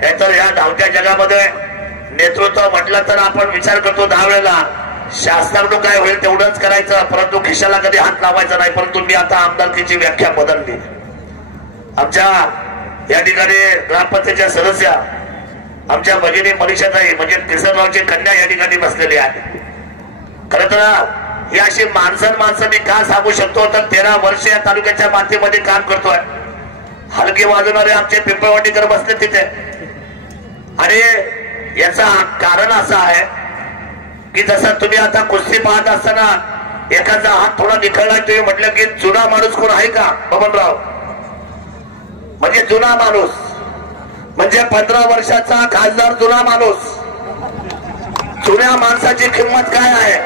नाहीतर या धावत्या जगामध्ये नेतृत्व म्हटलं तर आपण विचार करतो दहा वेळेला शासनाकडून काय होईल तेवढंच करायचं परंतु खिशाला कधी हात लावायचा नाही परंतु मी आता आमदारकीची व्याख्या बदलली. आमच्या या ठिकाणी ग्रामपंचायतच्या सदस्या आमच्या भगिनी मनीषाताई म्हणजे किसनरावची कन्या या ठिकाणी बसलेली आहे. खर तर ही अशी माणसं माणसं मी का सांगू शकतो तर तेरा वर्ष या तालुक्याच्या मातीमध्ये काम करतोय. हलके वाजवणारे आमचे पिंपळवाटीकर बसले तिथे. अरे याचा कारण असं आहे की जसं तुम्ही आता कुस्ती पाहत असताना एखादा हात थोडा निखळला तुम्ही म्हटलं की जुना माणूस कोण आहे का? बबनराव. म्हणजे जुना माणूस. म्हणजे पंधरा वर्षाचा खासदार जुना माणूस. जुन्या माणसाची किंमत काय आहे?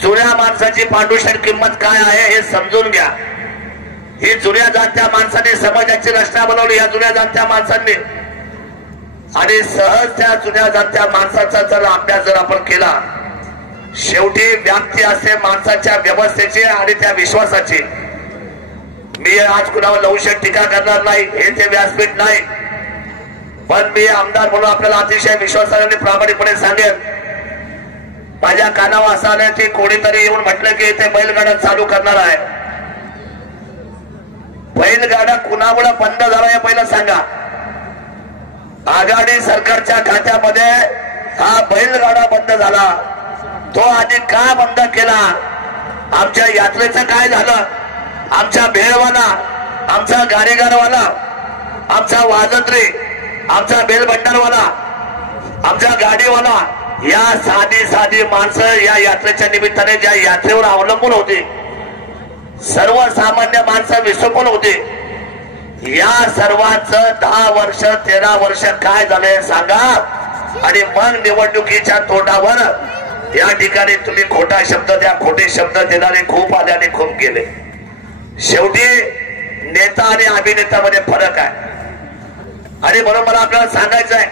जुन्या माणसाची पांडुषण किंमत काय आहे हे समजून घ्या. ही जुन्या जात्या माणसाने समाजाची रचना बनवली या जुन्या जात्या माणसांनी. आणि सहज त्या जुन्या जाणत्या माणसाचा जर अभ्यास जर आपण केला शेवटी व्याप्ती असते माणसाच्या व्यवस्थेची आणि त्या विश्वासाची. मी आज कुणावर लवशेक टीका करणार नाही हे ते व्यासपीठ नाही. पण मी आमदार म्हणून आपल्याला अतिशय विश्वासाने प्रामाणिकपणे सांगेन. माझ्या कानावर असं आलं की कोणीतरी येऊन म्हटलं की इथे बैलगाडा चालू करणार आहे. बैलगाडा कुणामुळे बंद झाला हे पहिलं सांगा. आघाडी सरकारच्या खात्यामध्ये हा बैलगाडा बंद झाला. तो आधी का बंद केला? आमच्या यात्रेचं काय झालं? आमच्या भेळवाला आमचा गारेगारवाला आमचा वाजत्री आमचा बेलभंडारवाला आमचा गाडीवाला या साधी साधी माणसं या यात्रेच्या निमित्ताने ज्या यात्रेवर अवलंबून होती. सर्वसामान्य माणसं विसंबून होती. या सर्वांचं दहा वर्ष तेरा वर्ष काय झालंय सांगा. आणि मग निवडणुकीच्या तोंडावर या ठिकाणी तुम्ही खोटा शब्द द्या खोटे शब्द देणारे खूप आले आणि खूप गेले. शेवटी नेता आणि अभिनेत्यामध्ये फरक आहे. आणि म्हणून मला आपल्याला सांगायचं आहे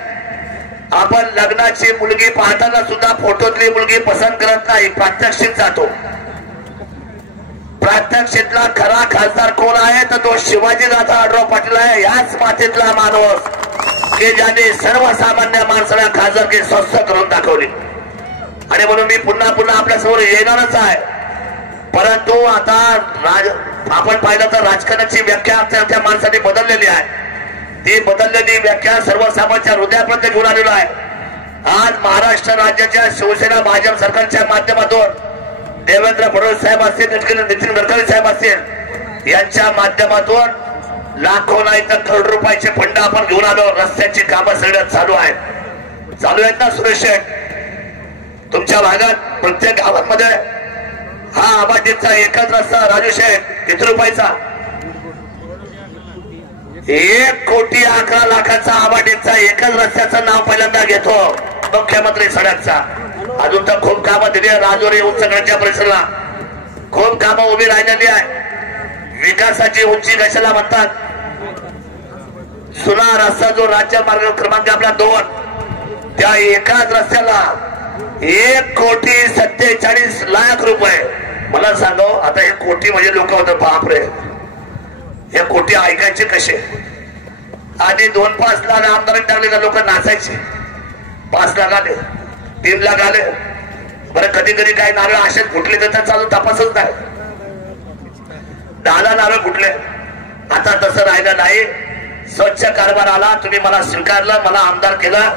आपण लग्नाची मुलगी पाहताना सुद्धा फोटोतली मुलगी पसंत करत नाही प्रात्यक्षिक जातो. प्रात्यक्षिकला खरा खासदार कोण आहे? तर तो शिवाजी दादा आडराव पाटील आहे. याच मातीतला माणूस की ज्याने सर्वसामान्य माणसाला खासदार की स्वस्त करून दाखवली. आणि म्हणून मी पुन्हा पुन्हा आपल्यासमोर येणारच आहे. परंतु आता राज आपण पाहिलं तर राजकारणाची व्याख्या आमच्या त्या माणसाने बदललेली आहे. ती बदललेली व्याख्या सर्वसामान्य हृदयापर्यंत घेऊन आलेलो आहे. आज महाराष्ट्र राज्याच्या शिवसेना भाजप सरकारच्या माध्यमातून देवेंद्र फडणवीस साहेब असतील नितीन गडकरी साहेब असतील यांच्या माध्यमातून लाखो नाही तर करोड रुपयाचे फंड आपण घेऊन आलो. रस्त्याची कामं सगळ्यात चालू आहेत. चालू आहेत ना सुरेश शेठ? तुमच्या भागात प्रत्येक गावांमध्ये हा आबाजीचा एकच रस्ता राजू शेठ किती रुपयाचा? एक कोटी अकरा लाखाचा आबाडीचा एकच रस्त्याचं नाव पहिल्यांदा घेतो. मुख्यमंत्री सडकचा अजून तर खूप कामं दिली आहे राजोरी उंचगडच्या परिसराला. खूप कामं उभी राहिलेली आहे. विकासाची उंची कशाला म्हणतात? सुना रस्ता जो राज्य मार्ग क्रमांक आपला दोन. त्या एकाच रस्त्याला एक कोटी सत्तेचाळीस लाख रुपये. मला सांगा आता हे कोटी म्हणजे लोक होत बापरे. हे कोटी ऐकायचे कसे? आधी दोन पाच लाख आमदारांनी टाकले का लोक नाचायचे. पाच लाख आले. तीन लाख आले बरं कधी कधी काही नारळ असेच फुटले तर चालू तपासच नाही. दहा नारळ फुटले. आता तसं राहिलं नाही. स्वच्छ कारभार आला तुम्ही मला स्वीकारलं मला आमदार केलं.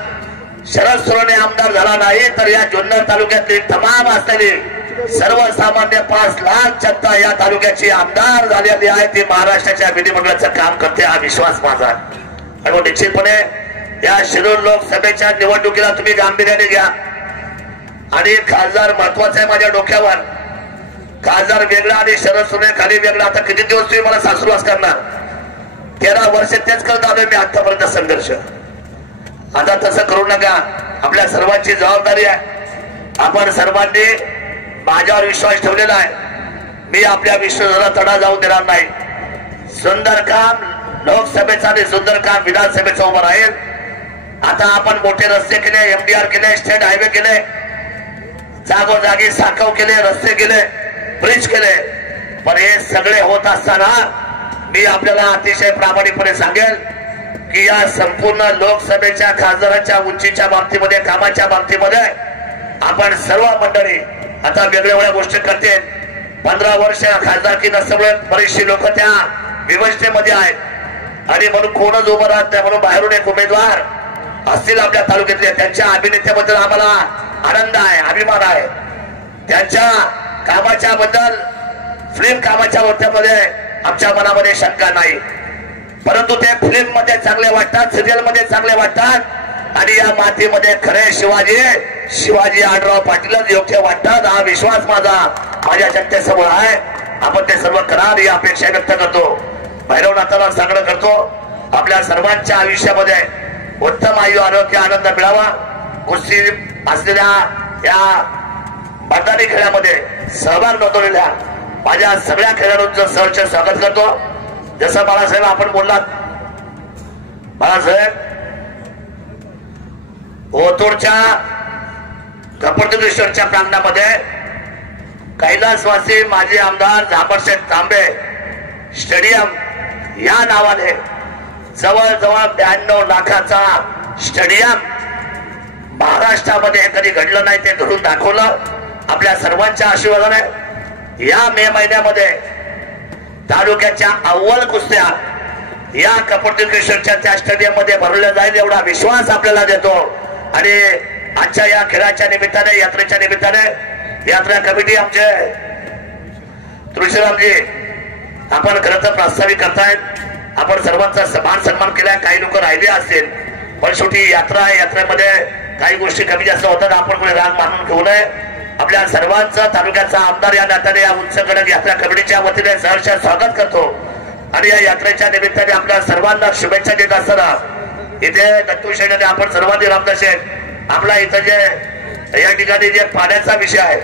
शरद सोरणे आमदार झाला नाही तर या जुन्नर तालुक्यातली तमाम असलेली सर्वसामान्य पाच लाख जनता या तालुक्याची आमदार झालेली आहे. ती महाराष्ट्राच्या विधिमंडळाचं काम करते हा विश्वास माझा आणि हो, निश्चितपणे या शिरूर लोकसभेच्या निवडणुकीला तुम्ही गांभीर्याने घ्या. आणि खासदार महत्त्वाचा आहे माझ्या डोक्यावर. खासदार वेगळा आणि शरद सुने खाली वेगळा. आता किती दिवस तुम्ही मला सासूरवास करणार? तेरा वर्ष तेच करत आलोय मी आतापर्यंत संघर्ष. आता तसं करू नका. आपल्या सर्वांची जबाबदारी आहे. आपण सर्वांनी माझ्यावर विश्वास ठेवलेला आहे. मी आपल्या विश्वासाला तडा जाऊ देणार नाही. सुंदर काम लोकसभेचा आणि सुंदर काम विधानसभेचं उभं राहील. आता आपण मोठे रस्ते केले एमडीआर केले स्टेट हायवे केले. जागोजागी साखव केले रस्ते केले ब्रिज केले. पण हे सगळे होत असताना मी आपल्याला अतिशय प्रामाणिकपणे सांगेल की या संपूर्ण लोकसभेच्या खासदारांच्या उंचीच्या बाबतीमध्ये कामाच्या बाबतीमध्ये आपण सर्व मंडळी आता वेगळ्या वेगळ्या गोष्टी करते पंधरा वर्ष खासदारकी नसल्यामुळे बरेचसे लोक त्या व्यवस्थेमध्ये आहेत. आणि म्हणून कोणच उभं राहत नाही म्हणून बाहेरून एक उमेदवार असतील आपल्या तालुक्यातले त्यांच्या अभिनेत्याबद्दल आम्हाला आनंद आहे अभिमान आहे. त्यांच्या कामाच्या बद्दल फिल्म कामाच्या वृत्तामध्ये आमच्या मनामध्ये शंका नाही. परंतु ते फिल्ममध्ये चांगले वाटतात सिरियलमध्ये चांगले वाटतात. आणि या मातीमध्ये खरे शिवाजी शिवाजी आडराव पाटीलच योग्य वाटतात. हा विश्वास माझा माझ्या जनतेसमोर आहे. आपण ते सर्व करार ही अपेक्षा व्यक्त करतो. भैरवनाथाला सांगणं करतो. आपल्या सर्वांच्या आयुष्यामध्ये उत्तम आयु आरोग्य आनंद मिळावा. कुस्ती असलेल्या या मैदानी खेळामध्ये सहभाग नोंदवलेल्या माझ्या सगळ्या खेळाडूंचं सहर्ष स्वागत करतो. जसं बाळासाहेब आपण बोललात. बाळासाहेब ओतूरच्या कपडकेश्वरच्या प्रांगणामध्ये कैलासवासी माजी आमदार झापरशेठ तांबे स्टेडियम या नावाने जवळजवळ ब्याण्णव लाखाचा स्टेडियम महाराष्ट्रामध्ये कधी घडलं नाही ते घडून दाखवलं. आपल्या सर्वांच्या आशीर्वादाने या मे महिन्यामध्ये तालुक्याच्या अव्वल कुस्त्या या कपडकेश्वरच्या त्या स्टेडियममध्ये भरवल्या जाईल एवढा विश्वास आपल्याला देतो. आणि आजच्या या खेळाच्या निमित्ताने यात्रेच्या निमित्ताने यात्रा कमिटी आमचे तुळशीरामजी आपण खरं तर प्रास्ताविक करतायत. आपण सर्वांचा समान सन्मान केलाय. काही लोक राहिले असतील. पण शेवटी यात्रा यात्रेमध्ये काही गोष्टी कमी जास्त होतात आपण कोणी राग मानून घेऊ नये. आपल्या सर्वांचा तालुक्याचा आमदार या नात्याने या उच्च गणक यात्रा कमिटीच्या वतीने सहर्ष स्वागत करतो. आणि या यात्रेच्या निमित्ताने आपल्या सर्वांना शुभेच्छा देत असताना इथे दत्तू शेठ आपण सर्वांनी रामदास शेठ आपला इथं जे या ठिकाणी जे पाण्याचा विषय आहे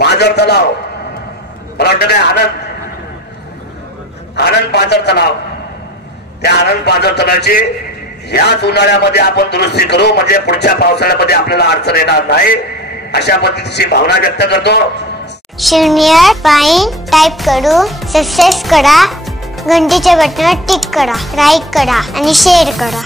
पाजर तलाव. मला वाटतं काय आनंद? आनंद पाझर तलाव. त्या आनंद पाजर तलावाची याच उन्हाळ्यामध्ये आपण दुरुस्ती करू म्हणजे पुढच्या पावसाळ्यामध्ये आपल्याला अडचण येणार नाही. अशा पद्धतीची भावना व्यक्त करतो. शून्य पाईन टाईप करू सक्सेस करा घंटीच्या बटनावर टिक करा लाईक करा आणि शेअर करा.